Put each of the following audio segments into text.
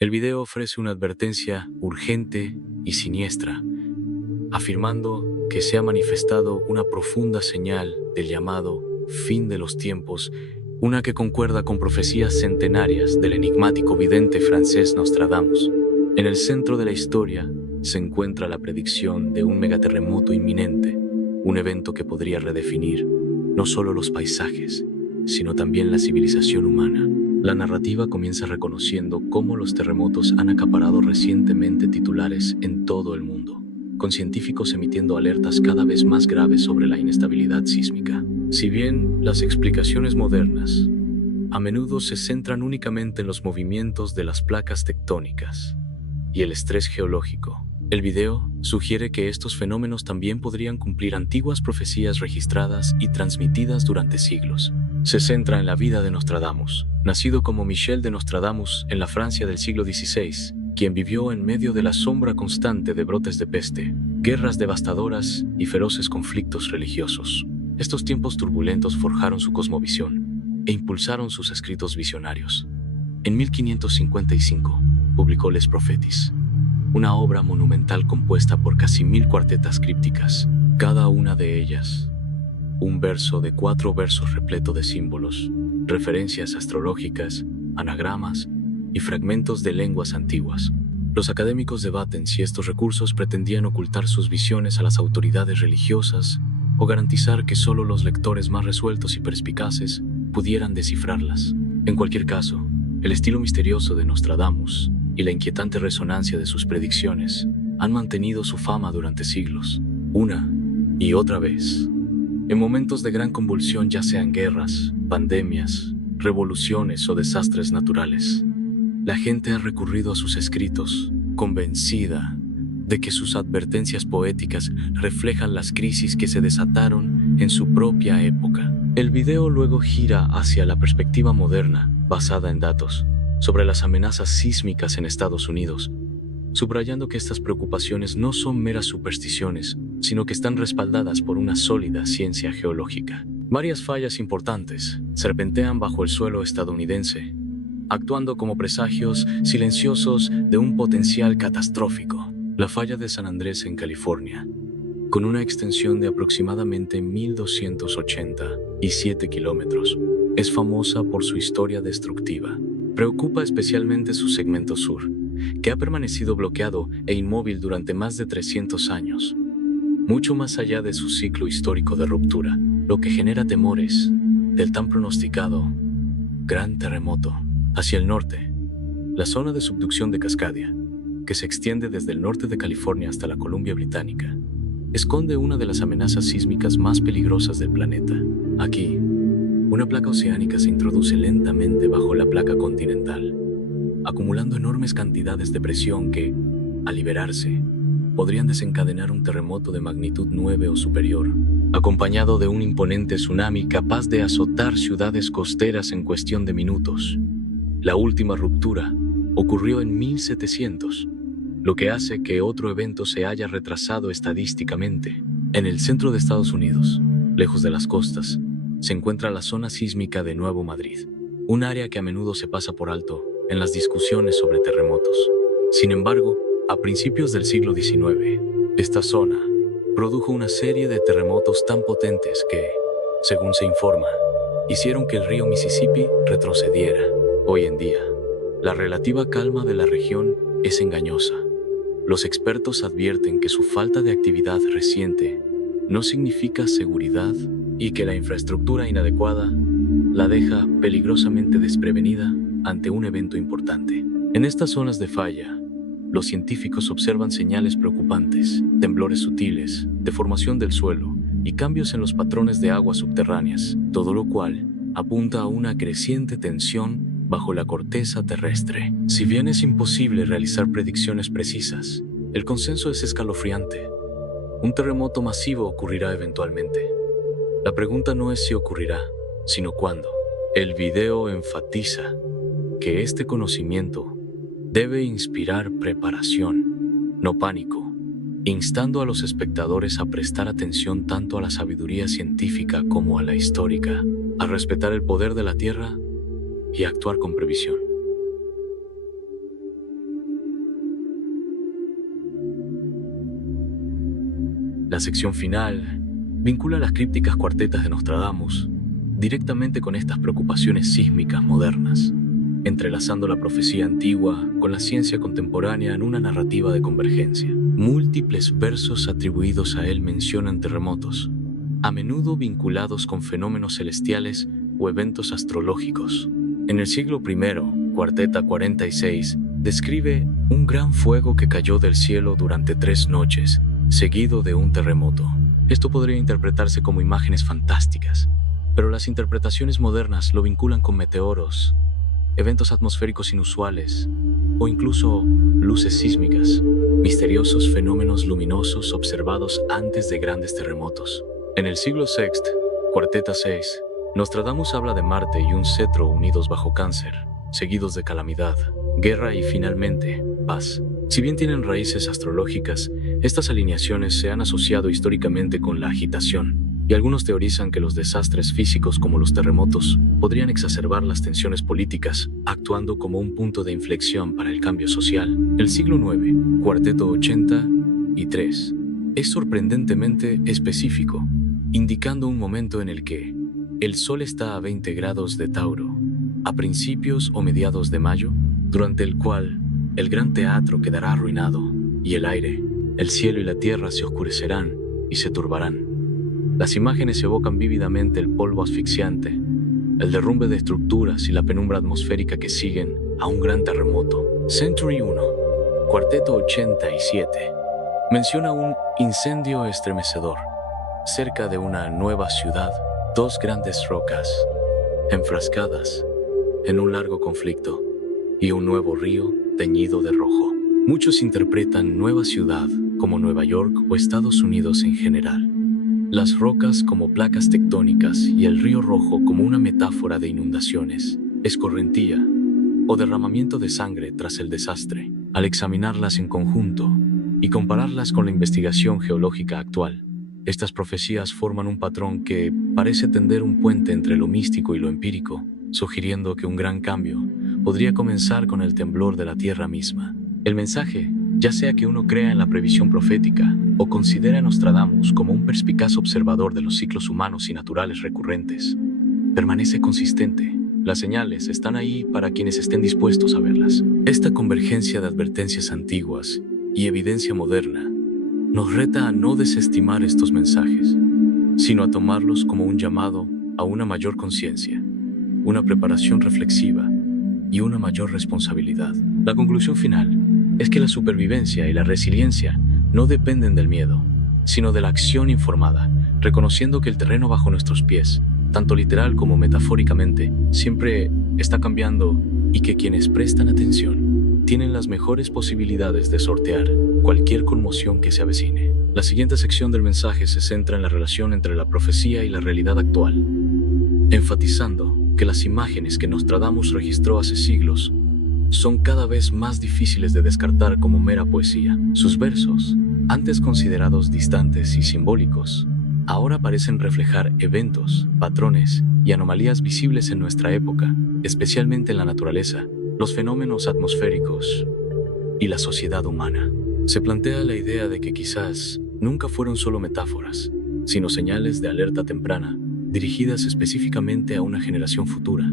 El video ofrece una advertencia urgente y siniestra, afirmando que se ha manifestado una profunda señal del llamado fin de los tiempos, una que concuerda con profecías centenarias del enigmático vidente francés Nostradamus. En el centro de la historia se encuentra la predicción de un megaterremoto inminente, un evento que podría redefinir no solo los paisajes, sino también la civilización humana. La narrativa comienza reconociendo cómo los terremotos han acaparado recientemente titulares en todo el mundo, con científicos emitiendo alertas cada vez más graves sobre la inestabilidad sísmica. Si bien las explicaciones modernas a menudo se centran únicamente en los movimientos de las placas tectónicas y el estrés geológico, el video sugiere que estos fenómenos también podrían cumplir antiguas profecías registradas y transmitidas durante siglos. Se centra en la vida de Nostradamus, nacido como Michel de Nostradamus en la Francia del siglo XVI, quien vivió en medio de la sombra constante de brotes de peste, guerras devastadoras y feroces conflictos religiosos. Estos tiempos turbulentos forjaron su cosmovisión e impulsaron sus escritos visionarios. En 1555 publicó Les Prophéties, una obra monumental compuesta por casi 1000 cuartetas crípticas, cada una de ellas un verso de 4 versos repleto de símbolos, referencias astrológicas, anagramas y fragmentos de lenguas antiguas. Los académicos debaten si estos recursos pretendían ocultar sus visiones a las autoridades religiosas o garantizar que solo los lectores más resueltos y perspicaces pudieran descifrarlas. En cualquier caso, el estilo misterioso de Nostradamus y la inquietante resonancia de sus predicciones han mantenido su fama durante siglos, una y otra vez. En momentos de gran convulsión, ya sean guerras, pandemias, revoluciones o desastres naturales, la gente ha recurrido a sus escritos, convencida de que sus advertencias poéticas reflejan las crisis que se desataron en su propia época. El video luego gira hacia la perspectiva moderna, basada en datos, sobre las amenazas sísmicas en Estados Unidos, subrayando que estas preocupaciones no son meras supersticiones, sino que están respaldadas por una sólida ciencia geológica. Varias fallas importantes serpentean bajo el suelo estadounidense, actuando como presagios silenciosos de un potencial catastrófico. La falla de San Andrés en California, con una extensión de aproximadamente 1287 kilómetros, es famosa por su historia destructiva. Preocupa especialmente su segmento sur, que ha permanecido bloqueado e inmóvil durante más de 300 años, mucho más allá de su ciclo histórico de ruptura, lo que genera temores del tan pronosticado gran terremoto. Hacia el norte, la zona de subducción de Cascadia, que se extiende desde el norte de California hasta la Columbia Británica, esconde una de las amenazas sísmicas más peligrosas del planeta. Aquí, una placa oceánica se introduce lentamente bajo la placa continental, acumulando enormes cantidades de presión que, al liberarse, podrían desencadenar un terremoto de magnitud 9 o superior, acompañado de un imponente tsunami capaz de azotar ciudades costeras en cuestión de minutos. La última ruptura ocurrió en 1700, lo que hace que otro evento se haya retrasado estadísticamente. En el centro de Estados Unidos, lejos de las costas, se encuentra la zona sísmica de Nuevo Madrid, un área que a menudo se pasa por alto en las discusiones sobre terremotos. Sin embargo, a principios del siglo XIX, esta zona produjo una serie de terremotos tan potentes que, según se informa, hicieron que el río Mississippi retrocediera. Hoy en día, la relativa calma de la región es engañosa. Los expertos advierten que su falta de actividad reciente no significa seguridad y que la infraestructura inadecuada la deja peligrosamente desprevenida ante un evento importante. En estas zonas de falla, los científicos observan señales preocupantes, temblores sutiles, deformación del suelo y cambios en los patrones de aguas subterráneas, todo lo cual apunta a una creciente tensión bajo la corteza terrestre. Si bien es imposible realizar predicciones precisas, el consenso es escalofriante. Un terremoto masivo ocurrirá eventualmente. La pregunta no es si ocurrirá, sino cuándo. El video enfatiza que este conocimiento debe inspirar preparación, no pánico, instando a los espectadores a prestar atención tanto a la sabiduría científica como a la histórica, a respetar el poder de la Tierra y a actuar con previsión. La sección final vincula las crípticas cuartetas de Nostradamus directamente con estas preocupaciones sísmicas modernas, entrelazando la profecía antigua con la ciencia contemporánea en una narrativa de convergencia. Múltiples versos atribuidos a él mencionan terremotos, a menudo vinculados con fenómenos celestiales o eventos astrológicos. En el siglo I, Cuarteta 46 describe un gran fuego que cayó del cielo durante 3 noches, seguido de un terremoto. Esto podría interpretarse como imágenes fantásticas, pero las interpretaciones modernas lo vinculan con meteoros, eventos atmosféricos inusuales o incluso luces sísmicas, misteriosos fenómenos luminosos observados antes de grandes terremotos. En el siglo VI, Cuarteta 6, Nostradamus habla de Marte y un cetro unidos bajo Cáncer, seguidos de calamidad, guerra y finalmente, paz. Si bien tienen raíces astrológicas, estas alineaciones se han asociado históricamente con la agitación, y algunos teorizan que los desastres físicos como los terremotos podrían exacerbar las tensiones políticas, actuando como un punto de inflexión para el cambio social. El siglo IX, Cuarteto 83, es sorprendentemente específico, indicando un momento en el que el Sol está a 20 grados de Tauro, a principios o mediados de mayo, durante el cual el gran teatro quedará arruinado, y el aire, el cielo y la tierra se oscurecerán y se turbarán. Las imágenes evocan vívidamente el polvo asfixiante, el derrumbe de estructuras y la penumbra atmosférica que siguen a un gran terremoto. Century I, Cuarteto 87, menciona un incendio estremecedor. Cerca de una nueva ciudad, 2 grandes rocas, enfrascadas en un largo conflicto, y un nuevo río teñido de rojo. Muchos interpretan Nueva Ciudad como Nueva York o Estados Unidos en general. Las rocas como placas tectónicas y el río rojo como una metáfora de inundaciones, escorrentía o derramamiento de sangre tras el desastre. Al examinarlas en conjunto y compararlas con la investigación geológica actual, estas profecías forman un patrón que parece tender un puente entre lo místico y lo empírico, sugiriendo que un gran cambio podría comenzar con el temblor de la tierra misma. El mensaje, ya sea que uno crea en la previsión profética o considere a Nostradamus como un perspicaz observador de los ciclos humanos y naturales recurrentes, permanece consistente. Las señales están ahí para quienes estén dispuestos a verlas. Esta convergencia de advertencias antiguas y evidencia moderna nos reta a no desestimar estos mensajes, sino a tomarlos como un llamado a una mayor conciencia, una preparación reflexiva y una mayor responsabilidad. La conclusión final es que la supervivencia y la resiliencia no dependen del miedo, sino de la acción informada, reconociendo que el terreno bajo nuestros pies, tanto literal como metafóricamente, siempre está cambiando y que quienes prestan atención tienen las mejores posibilidades de sortear cualquier conmoción que se avecine. La siguiente sección del mensaje se centra en la relación entre la profecía y la realidad actual, enfatizando que las imágenes que Nostradamus registró hace siglos son cada vez más difíciles de descartar como mera poesía. Sus versos, antes considerados distantes y simbólicos, ahora parecen reflejar eventos, patrones y anomalías visibles en nuestra época, especialmente en la naturaleza, los fenómenos atmosféricos y la sociedad humana. Se plantea la idea de que quizás nunca fueron solo metáforas, sino señales de alerta temprana, dirigidas específicamente a una generación futura,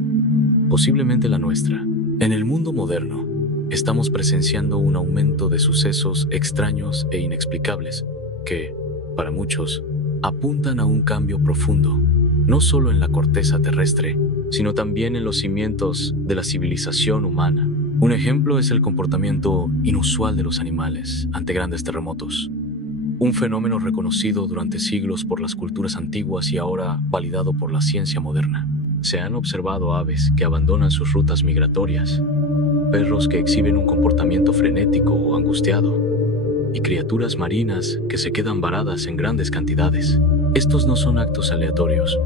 posiblemente la nuestra. En el mundo moderno, estamos presenciando un aumento de sucesos extraños e inexplicables que, para muchos, apuntan a un cambio profundo, no solo en la corteza terrestre, sino también en los cimientos de la civilización humana. Un ejemplo es el comportamiento inusual de los animales ante grandes terremotos, un fenómeno reconocido durante siglos por las culturas antiguas y ahora validado por la ciencia moderna. Se han observado aves que abandonan sus rutas migratorias, perros que exhiben un comportamiento frenético o angustiado, y criaturas marinas que se quedan varadas en grandes cantidades. Estos no son actos aleatorios,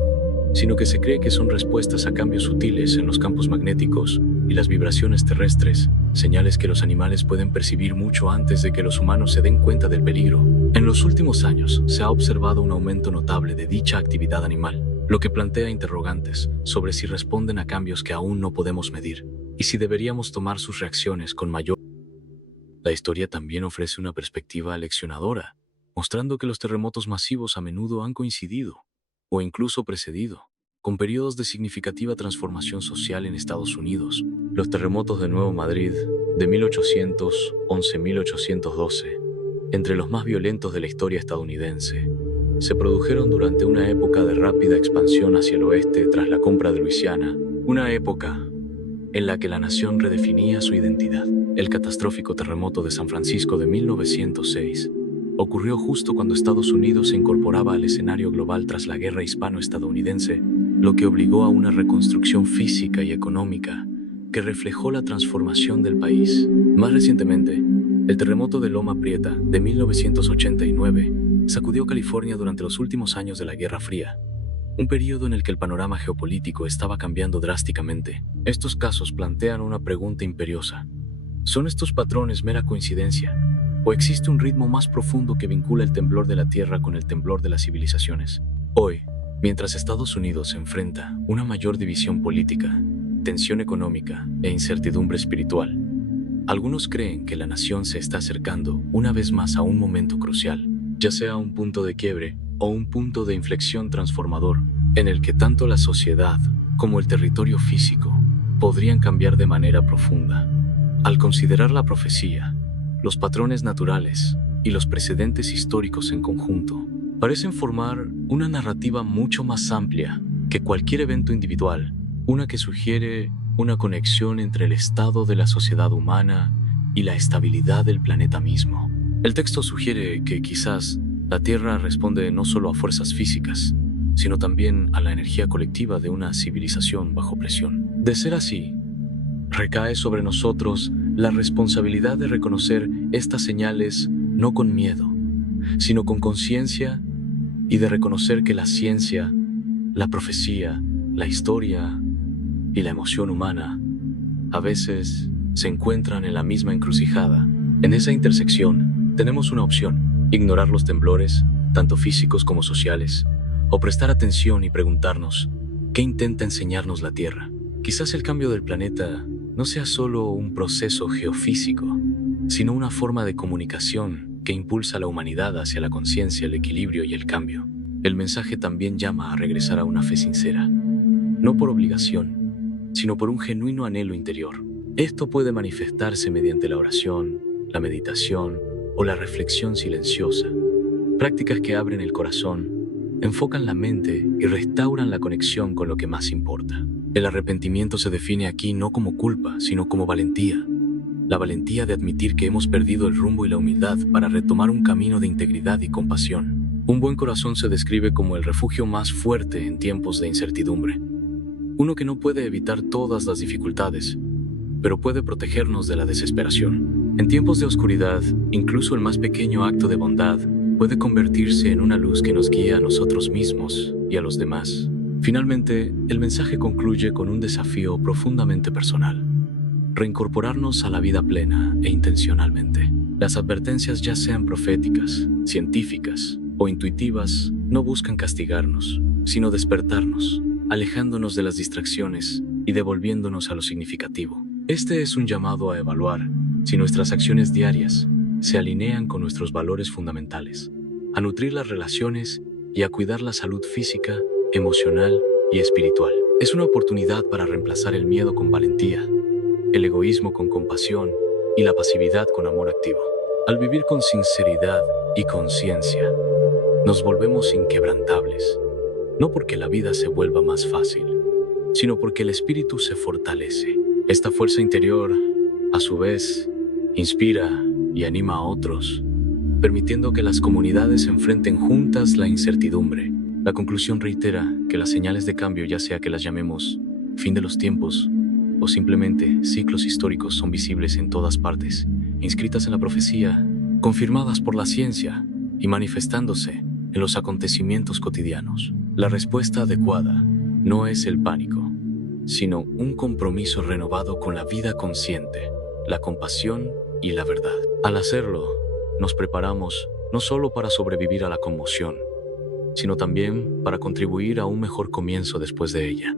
sino que se cree que son respuestas a cambios sutiles en los campos magnéticos y las vibraciones terrestres, señales que los animales pueden percibir mucho antes de que los humanos se den cuenta del peligro. En los últimos años se ha observado un aumento notable de dicha actividad animal, lo que plantea interrogantes sobre si responden a cambios que aún no podemos medir, y si deberíamos tomar sus reacciones con mayor. La historia también ofrece una perspectiva aleccionadora, mostrando que los terremotos masivos a menudo han coincidido, o incluso precedido, con periodos de significativa transformación social en Estados Unidos. Los terremotos de Nuevo Madrid de 1811-1812, entre los más violentos de la historia estadounidense, se produjeron durante una época de rápida expansión hacia el oeste tras la compra de Luisiana, una época en la que la nación redefinía su identidad. El catastrófico terremoto de San Francisco de 1906 ocurrió justo cuando Estados Unidos se incorporaba al escenario global tras la guerra hispano-estadounidense, lo que obligó a una reconstrucción física y económica que reflejó la transformación del país. Más recientemente, el terremoto de Loma Prieta de 1989 sacudió California durante los últimos años de la Guerra Fría, un periodo en el que el panorama geopolítico estaba cambiando drásticamente. Estos casos plantean una pregunta imperiosa. ¿Son estos patrones mera coincidencia? ¿O existe un ritmo más profundo que vincula el temblor de la Tierra con el temblor de las civilizaciones? Hoy, mientras Estados Unidos enfrenta una mayor división política, tensión económica e incertidumbre espiritual, algunos creen que la nación se está acercando una vez más a un momento crucial, ya sea un punto de quiebre o un punto de inflexión transformador, en el que tanto la sociedad como el territorio físico podrían cambiar de manera profunda. Al considerar la profecía, los patrones naturales y los precedentes históricos en conjunto, parecen formar una narrativa mucho más amplia que cualquier evento individual, una que sugiere una conexión entre el estado de la sociedad humana y la estabilidad del planeta mismo. El texto sugiere que quizás la Tierra responde no solo a fuerzas físicas, sino también a la energía colectiva de una civilización bajo presión. De ser así, recae sobre nosotros la responsabilidad de reconocer estas señales no con miedo, sino con conciencia, y de reconocer que la ciencia, la profecía, la historia y la emoción humana a veces se encuentran en la misma encrucijada. En esa intersección tenemos una opción: ignorar los temblores, tanto físicos como sociales, o prestar atención y preguntarnos, ¿qué intenta enseñarnos la Tierra? Quizás el cambio del planeta no sea solo un proceso geofísico, sino una forma de comunicación que impulsa a la humanidad hacia la conciencia, el equilibrio y el cambio. El mensaje también llama a regresar a una fe sincera, no por obligación, sino por un genuino anhelo interior. Esto puede manifestarse mediante la oración, la meditación o la reflexión silenciosa, prácticas que abren el corazón, enfocan la mente y restauran la conexión con lo que más importa. El arrepentimiento se define aquí no como culpa, sino como valentía. La valentía de admitir que hemos perdido el rumbo y la humildad para retomar un camino de integridad y compasión. Un buen corazón se describe como el refugio más fuerte en tiempos de incertidumbre. Uno que no puede evitar todas las dificultades, pero puede protegernos de la desesperación. En tiempos de oscuridad, incluso el más pequeño acto de bondad puede convertirse en una luz que nos guía a nosotros mismos y a los demás. Finalmente, el mensaje concluye con un desafío profundamente personal: reincorporarnos a la vida plena e intencionalmente. Las advertencias, ya sean proféticas, científicas o intuitivas, no buscan castigarnos, sino despertarnos, alejándonos de las distracciones y devolviéndonos a lo significativo. Este es un llamado a evaluar si nuestras acciones diarias se alinean con nuestros valores fundamentales, a nutrir las relaciones y a cuidar la salud física, emocional y espiritual. Es una oportunidad para reemplazar el miedo con valentía, el egoísmo con compasión y la pasividad con amor activo. Al vivir con sinceridad y conciencia, nos volvemos inquebrantables, no porque la vida se vuelva más fácil, sino porque el espíritu se fortalece. Esta fuerza interior, a su vez, inspira y anima a otros, permitiendo que las comunidades enfrenten juntas la incertidumbre. La conclusión reitera que las señales de cambio, ya sea que las llamemos fin de los tiempos o simplemente ciclos históricos, son visibles en todas partes, inscritas en la profecía, confirmadas por la ciencia y manifestándose en los acontecimientos cotidianos. La respuesta adecuada no es el pánico, sino un compromiso renovado con la vida consciente, la compasión y la verdad. Al hacerlo, nos preparamos no solo para sobrevivir a la conmoción, sino también para contribuir a un mejor comienzo después de ella.